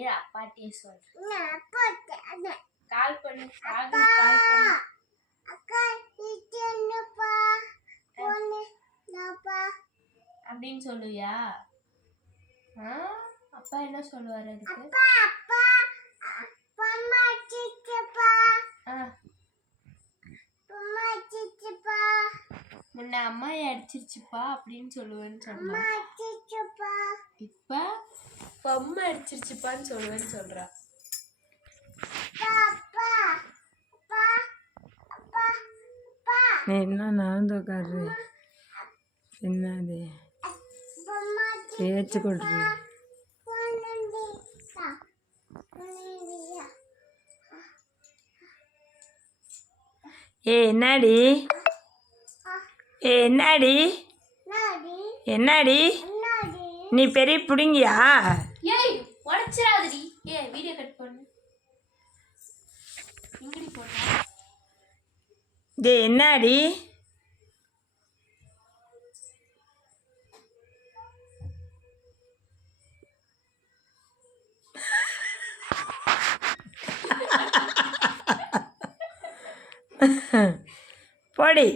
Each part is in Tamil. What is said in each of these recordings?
ஏ அப்பாட்டே சொல்றேன். கால் பண்ணு, ராகுல் கால் பண்ணு. அக்கா என்னப்பா போனப்பா அப்படின்னு சொல்லுவியா? அப்பா என்ன சொல்லுவாரு அதுக்கு? அப்பா அப்பா அம்மா சிச்சப்பா அம்மா சிச்சப்பா முன்ன அம்மா அடிச்சிருச்சுப்பா அப்படின்னு சொல்லுவேன்னு சொன்னா. இப்ப பொம்மை அடிச்சிருச்சுப்பான்னு சொல்லுவேன்னு சொல்றா. என்ன நான் உட்காரு என்னது பேச்சு கொடுறீ? என்னடி என்னடி என்னடி நீ பெரிய புடுங்கியா? ஏய் உடைச்சிராதடி. வீடியோ கட் பண்ணு. இங்கடி போட்டா என்னடி பொடி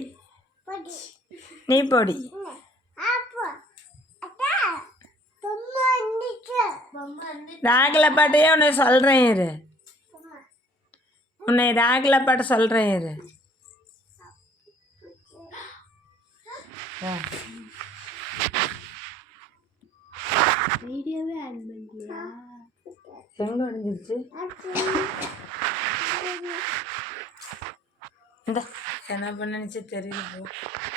நீ பொடி. ராகுல பாட்டையே உன்னை சொல்கிறேன் இரு. உன்னை ராகுல பாட்ட சொல்கிறேன் இரு. வீடியோவே ஆன் பண்ணலையா? எங்கே அடைஞ்சிருச்சு? இந்த என்ன பண்ணனுச்சு தெரியல.